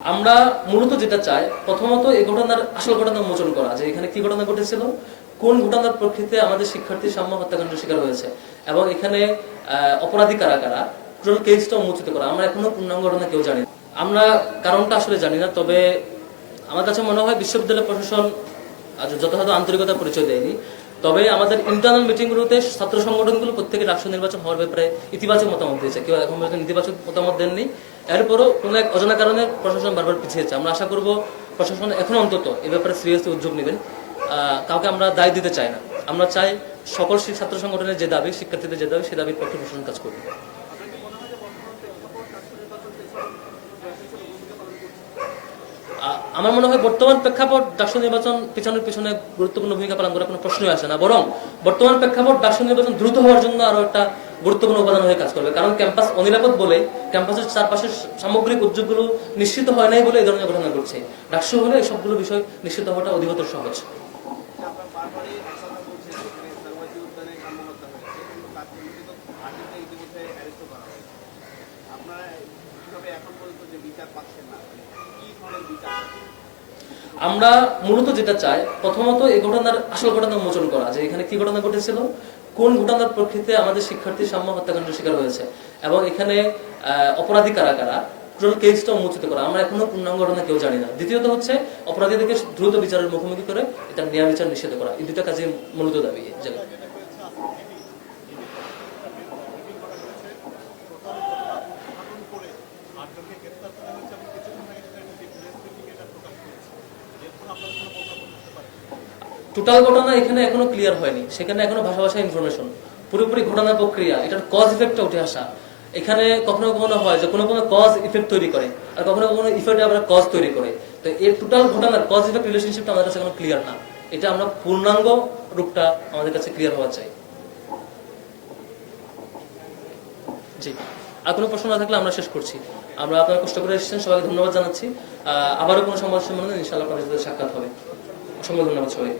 আমরা মূলত যেটা চাই প্রথমত এই ঘটনার আসল ঘটনা উন্মোচন করা যে এখানে কি ঘটনা ঘটেছিল, কোন ঘটনার প্রেক্ষিতে আমাদের শিক্ষার্থী সাম্য হত্যাকাণ্ডের শিকার হয়েছে এবং এখানে অপরাধী কারা কারা টোটাল কেসটা উন্মোচিত করা। আমরা এখনো পূর্ণাঙ্গ ঘটনা কেউ জানি না, আমরা কারণটা আসলে জানি না। তবে আমার কাছে মনে হয় বিশ্ববিদ্যালয় প্রশাসন যথাযথ আন্তরিকতার পরিচয় দেয়নি। তবে আমাদের ইন্টারনাল মিটিংগুলোতে ছাত্র সংগঠনগুলো প্রত্যেকে রাষ্ট্র নির্বাচন হওয়ার ব্যাপারে ইতিবাচক মতামত দিয়েছে, কেউ এখন পর্যন্ত নেতিবাচক মতামত দেননি। এরপরও কোনো এক অজানা কারণে প্রশাসন বারবার পিছিয়েছে। আমরা আশা করব প্রশাসন এখন অন্তত এ ব্যাপারে সিরিয়াসলি উদ্যোগ নেবেন। কাউকে আমরা দায় দিতে চাই না, আমরা চাই সকল ছাত্র সংগঠনের যে দাবি, শিক্ষার্থীদের যে দাবি, সেই দাবির পক্ষে প্রশাসন কাজ করবে। আমার মনে হয় বর্তমান প্রেক্ষাপট ডাকসু নির্বাচন পিছনের পিছনে গুরুত্বপূর্ণ ভূমিকা পালন করার কোনো প্রশ্নই আসে না, বরং বর্তমান প্রেক্ষাপট ডাকসু নির্বাচন দ্রুত হওয়ার জন্য আরো একটা গুরুত্বপূর্ণ উপাদান হয়ে কাজ করবে। কারণ ক্যাম্পাস অনিরাপদ বলে, ক্যাম্পাসের চারপাশের সামগ্রিক উদ্যোগগুলো নিশ্চিত হয় নাই বলে এই ধরনের ঘটনা ঘটছে। ডাকসু হলে এই সবগুলো বিষয় নিশ্চিত হওয়াটা অধিকতর সহজ। আমরা মূলত যেটা চাই প্রথমত এই ঘটনার আসল ঘটনা উন্মোচন করা যে এখানে কি ঘটনা ঘটেছিল, কোন ঘটনার প্রেক্ষিতে আমাদের শিক্ষার্থী সাম্য হত্যাকাণ্ডের শিকার হয়েছে এবং এখানে অপরাধী কারা কারা টোটাল কেসটা উন্মোচিত করা। আমরা এখনো পূর্ণাঙ্গ ঘটনা কেউ জানি না। দ্বিতীয়ত হচ্ছে অপরাধীদেরকে দ্রুত বিচারের মুখোমুখি করে এটা ন্যায় বিচার নিষেধ করা। এই দুটা কাজে মূলত দাবি জায়গা। টোটাল ঘটনা এখানে এখনো ক্লিয়ার হয়নি, সেখানে এখনো ভাষা ভাষা ইনফরমেশন, পুরোপুরি ঘটনার প্রক্রিয়া, এটার কজ ইফেক্টটা উঠে আসা। এখানে কখনো কখনো হয় যে কোনো কোনো কজ ইফেক্ট তৈরি করে, আর কখনো কখনো ইফেক্ট আবার কজ তৈরি করে। তো এর টোটাল ঘটনার কজ ইফেক্ট রিলেশনশিপটা আমাদের কাছে এখনো ক্লিয়ার না। এটা আমরা পূর্ণাঙ্গ রূপটা আমাদের কাছে ক্লিয়ার হওয়া চাই। জি, আর কোনো প্রশ্ন না থাকলে আমরা শেষ করছি। আমরা আপনারা কষ্ট করে এসেছেন, সবাইকে ধন্যবাদ জানাচ্ছি। আবারও কোনো সমস্যা মনে হয় ইনশাআল্লাহ আপনাদের সাথে সাক্ষাৎ হবে। অসংখ্য ধন্যবাদ সবাই।